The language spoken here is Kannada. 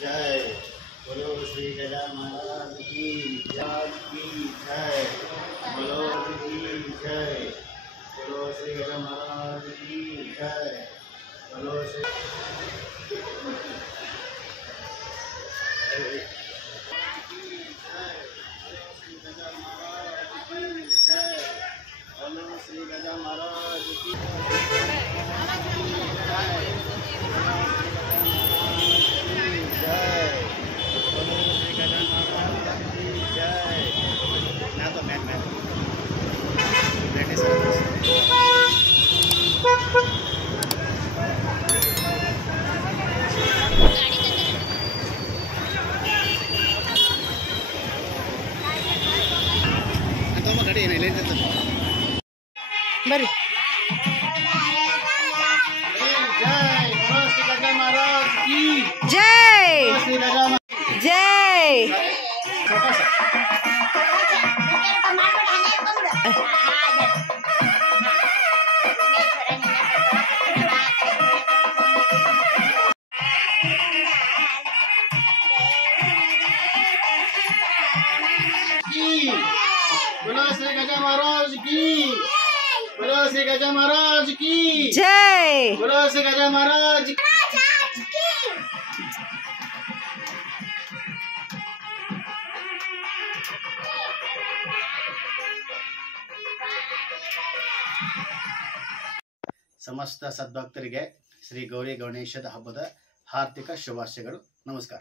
जय। बोलो श्री गजानन महाराज की जय। बोलो की जय। बोलो श्री गजानन महाराज की जय। बोलो श्री गजानन महाराज की बरी जय जय बोलो श्री गजानन महाराज की। बोलो श्री गजानन महाराज की जय। बोलो श्री गजानन महाराज की। ಸಮಸ್ತ ಸದ್ಭಕ್ತರಿಗೆ ಶ್ರೀ ಗೌರಿ ಗಣೇಶದ ಹಬ್ಬದ ಹಾರ್ದಿಕ ಶುಭಾಶಯಗಳು. ನಮಸ್ಕಾರ.